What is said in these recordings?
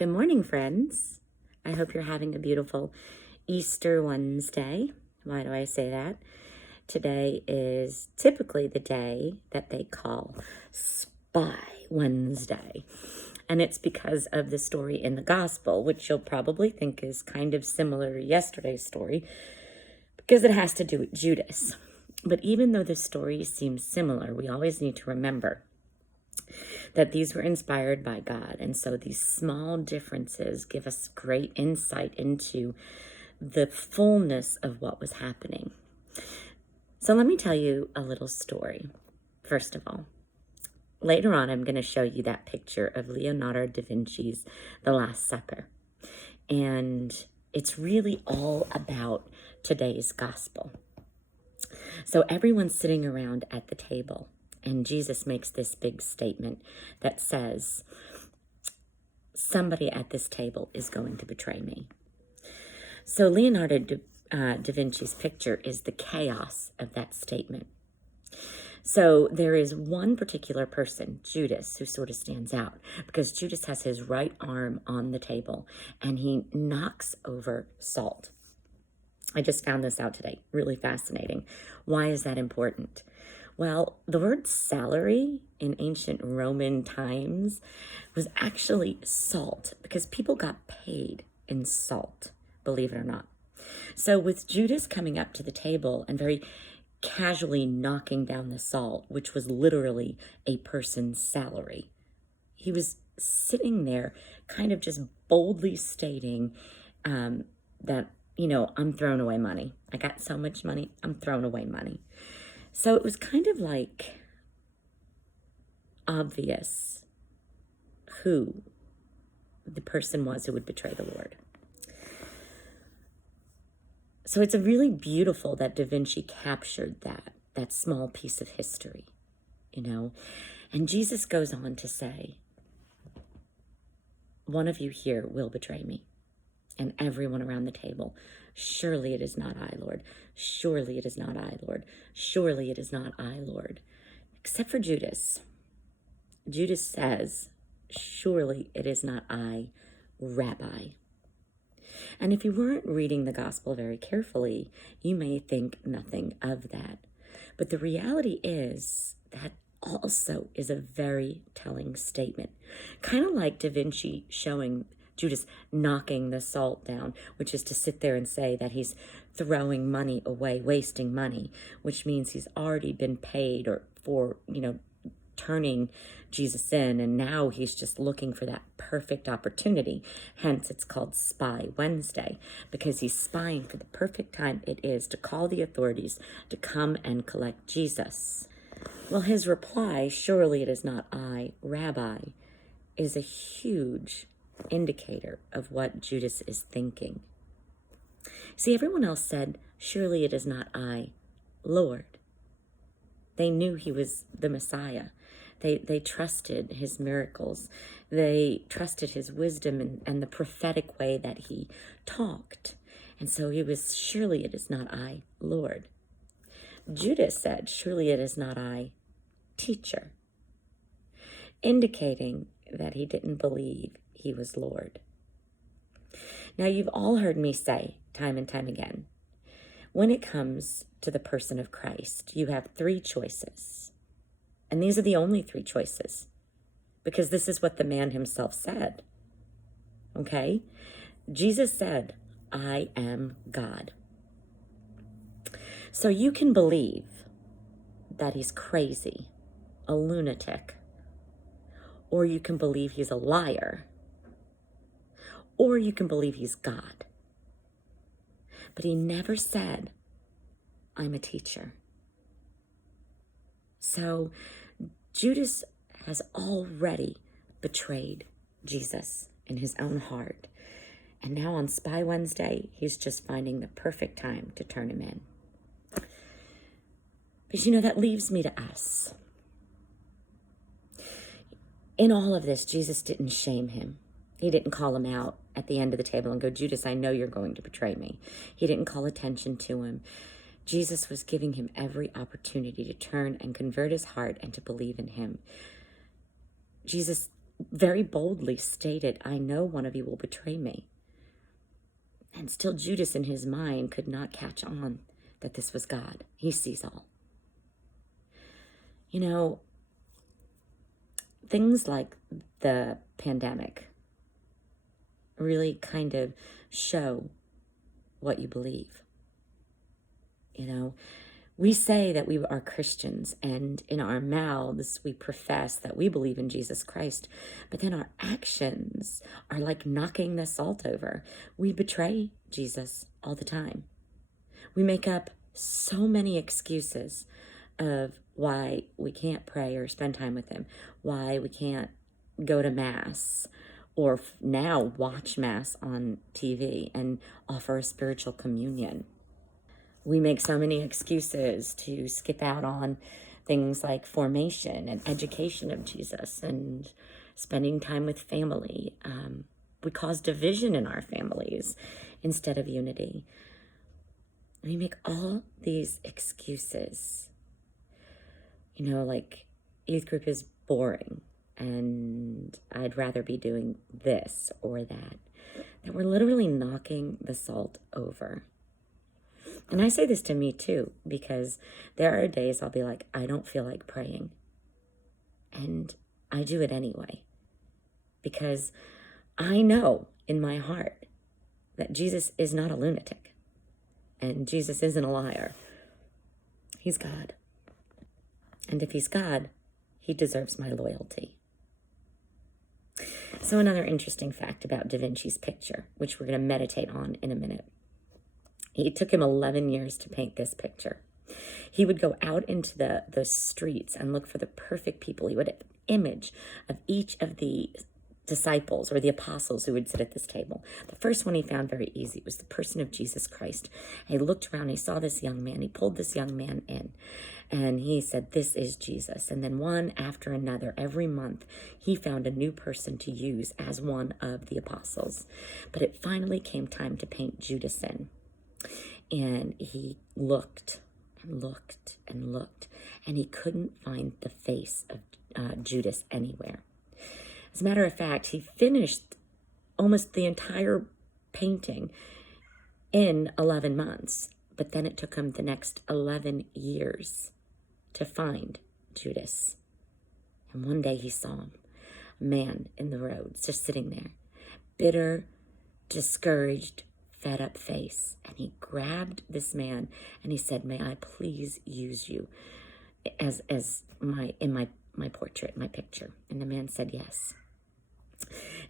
Good morning, friends. I hope you're having a beautiful Easter Wednesday. Why do I say that? Today is typically the day that they call Spy Wednesday. And it's because of the story in the gospel, which you'll probably think is kind of similar to yesterday's story, because it has to do with Judas. But even though the story seems similar, we always need to remember that these were inspired by God. And so these small differences give us great insight into the fullness of what was happening. So let me tell you a little story. First of all, later on, I'm going to show you that picture of Leonardo da Vinci's The Last Supper. And it's really all about today's gospel. So everyone's sitting around at the table, and Jesus makes this big statement that says, somebody at this table is going to betray me. So Leonardo da Vinci's picture is the chaos of that statement. So there is one particular person, Judas, who sort of stands out because Judas has his right arm on the table and he knocks over salt. I just found this out today. Really fascinating. Why is that important? Well, the word salary in ancient Roman times was actually salt because people got paid in salt, believe it or not. So with Judas coming up to the table and very casually knocking down the salt, which was literally a person's salary, he was sitting there kind of just boldly stating that, I'm throwing away money. I got so much money, I'm throwing away money. So it was kind of like obvious who the person was who would betray the Lord. So it's really beautiful that Da Vinci captured that small piece of history, And Jesus goes on to say, one of you here will betray me. And everyone around the table, surely it is not I, Lord. Surely it is not I, Lord. Surely it is not I, Lord. Except for Judas. Judas says, surely it is not I, Rabbi. And if you weren't reading the gospel very carefully, you may think nothing of that. But the reality is that also is a very telling statement. Kind of like Da Vinci showing Judas knocking the salt down, which is to sit there and say that he's throwing money away, wasting money, which means he's already been paid for turning Jesus in, and now he's just looking for that perfect opportunity. Hence, it's called Spy Wednesday, because he's spying for the perfect time it is to call the authorities to come and collect Jesus. Well, his reply, surely it is not I, Rabbi, is a huge indicator of what Judas is thinking. See, everyone else said, surely it is not I, Lord. They knew he was the Messiah. They trusted his miracles. They trusted his wisdom and the prophetic way that he talked. And so he was, surely it is not I, Lord. Judas said, surely it is not I, teacher, indicating that he didn't believe he was Lord. Now, you've all heard me say time and time again, when it comes to the person of Christ, you have three choices. And these are the only three choices, because this is what the man himself said. Okay? Jesus said, I am God. So you can believe that he's crazy, a lunatic, or you can believe he's a liar, or you can believe he's God. But he never said, I'm a teacher. So Judas has already betrayed Jesus in his own heart. And now on Spy Wednesday, he's just finding the perfect time to turn him in. But that leaves me to us. In all of this, Jesus didn't shame him. He didn't call him out at the end of the table and go, Judas, I know you're going to betray me. He didn't call attention to him. Jesus was giving him every opportunity to turn and convert his heart and to believe in him. Jesus very boldly stated, I know one of you will betray me. And still Judas in his mind could not catch on that this was God. He sees all. You know, things like the pandemic really kind of show what you believe. You know, we say that we are Christians, and in our mouths we profess that we believe in Jesus Christ, but then our actions are like knocking the salt over. We betray Jesus all the time. We make up so many excuses of why we can't pray or spend time with him, why we can't go to Mass, or now watch Mass on TV and offer a spiritual communion. We make so many excuses to skip out on things like formation and education of Jesus and spending time with family. We cause division in our families instead of unity. We make all these excuses. You know, like youth group is boring and I'd rather be doing this or that. That we're literally knocking the salt over. And I say this to me too, because there are days I'll be like, I don't feel like praying. And I do it anyway. Because I know in my heart that Jesus is not a lunatic. And Jesus isn't a liar. He's God. And if he's God, he deserves my loyalty. So another interesting fact about Da Vinci's picture, which we're going to meditate on in a minute. It took him 11 years to paint this picture. He would go out into the streets and look for the perfect people. He would have an image of each of the disciples or the apostles who would sit at this table. The first one he found very easy. It was the person of Jesus Christ. And he looked around, he saw this young man. He pulled this young man in and he said, this is Jesus. And then one after another, every month, he found a new person to use as one of the apostles. But it finally came time to paint Judas in. And he looked and looked and looked, and he couldn't find the face of Judas anywhere. As a matter of fact, he finished almost the entire painting in 11 months, but then it took him the next 11 years to find Judas. And one day he saw him, a man in the roads, just sitting there, bitter, discouraged, fed up face. And he grabbed this man and he said, may I please use you as my portrait, my picture? And the man said yes.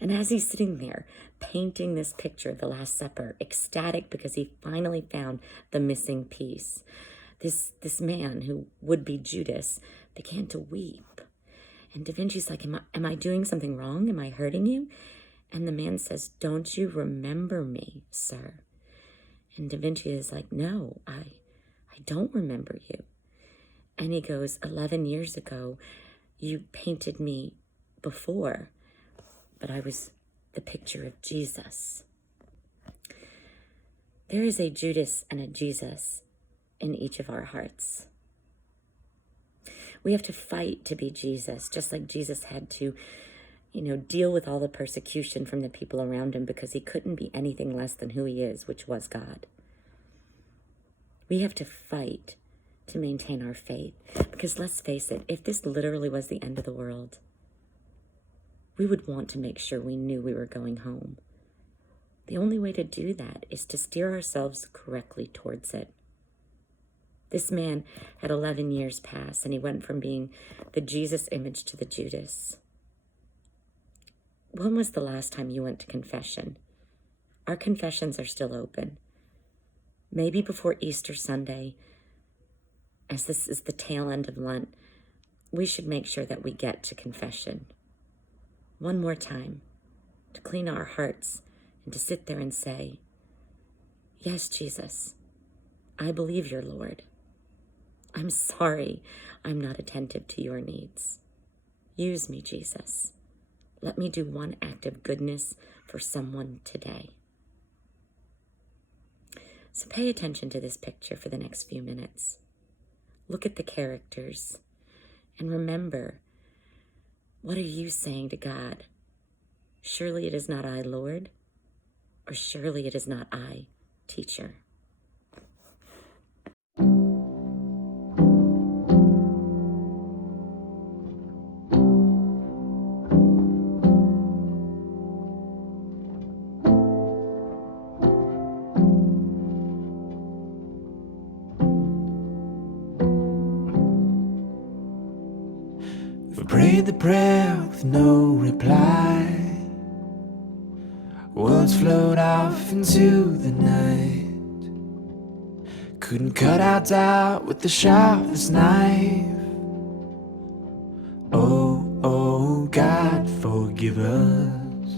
And as he's sitting there painting this picture of the Last Supper, ecstatic because he finally found the missing piece, this man who would be Judas began to weep. And Da Vinci's like, am I doing something wrong? Am I hurting you? And the man says, don't you remember me, sir? And Da Vinci is like, no, I don't remember you. And he goes, 11 years ago, you painted me before, but I was the picture of Jesus. There is a Judas and a Jesus in each of our hearts. We have to fight to be Jesus, just like Jesus had to, deal with all the persecution from the people around him because he couldn't be anything less than who he is, which was God. We have to fight to maintain our faith because let's face it, if this literally was the end of the world, we would want to make sure we knew we were going home. The only way to do that is to steer ourselves correctly towards it. This man had 11 years pass, and he went from being the Jesus image to the Judas. When was the last time you went to confession? Our confessions are still open. Maybe before Easter Sunday, as this is the tail end of Lent, we should make sure that we get to confession. One more time, to clean our hearts and to sit there and say, yes, Jesus, I believe you're Lord. I'm sorry I'm not attentive to your needs. Use me, Jesus. Let me do one act of goodness for someone today. So pay attention to this picture for the next few minutes. Look at the characters and remember What are you saying to God? Surely it is not I, Lord, or surely it is not I, teacher. We prayed the prayer with no reply. Words flowed off into the night. Couldn't cut our doubt with the sharpest knife. Oh, oh, God, forgive us.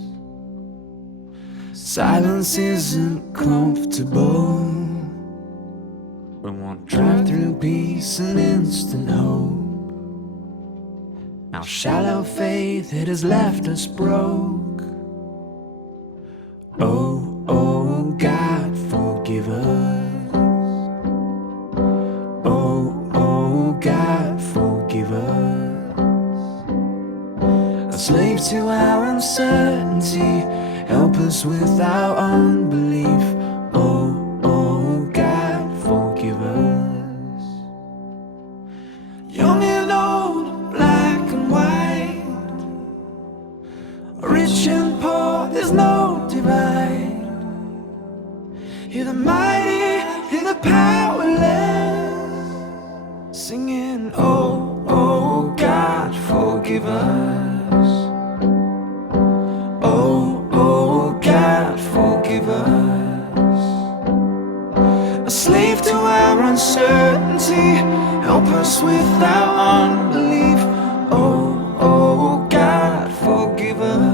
Silence isn't comfortable. We want drive-through peace and instant hope. Our shallow faith, it has left us broke. Oh, oh, God, forgive us. Oh, oh, God, forgive us. A slave to our uncertainty, help us with our unbelief. Oh, oh, God, forgive us. Young and old, black and white, rich and poor, there's no divide. Hear the mighty, hear the powerless, singing, oh, oh, God, forgive us. Oh, oh, God, forgive us. A slave to our uncertainty, help us with our unbelief. Oh, oh, God, forgive us.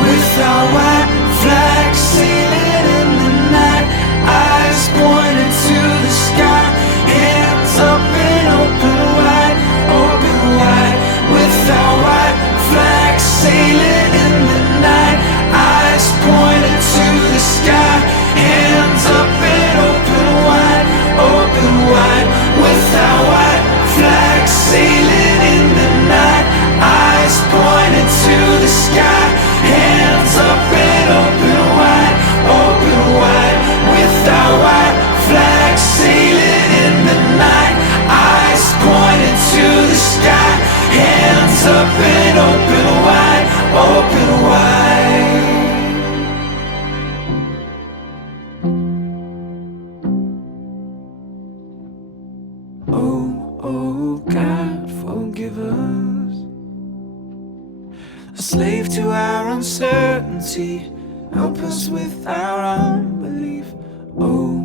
With our white flag sailing in the night, eyes pointed to the sky, hands up and open wide, open wide. With our white flag sailing in the night, eyes pointed to the sky, hands up and open wide, open wide. With our white flag sailing in the night, eyes pointed to the sky, hands up and open wide, open wide. With our white flag sailing in the night, eyes pointed to the sky, hands up and open wide, open wide. Oh, oh, God, forgive us. A slave to our uncertainty, help us with our unbelief. Oh,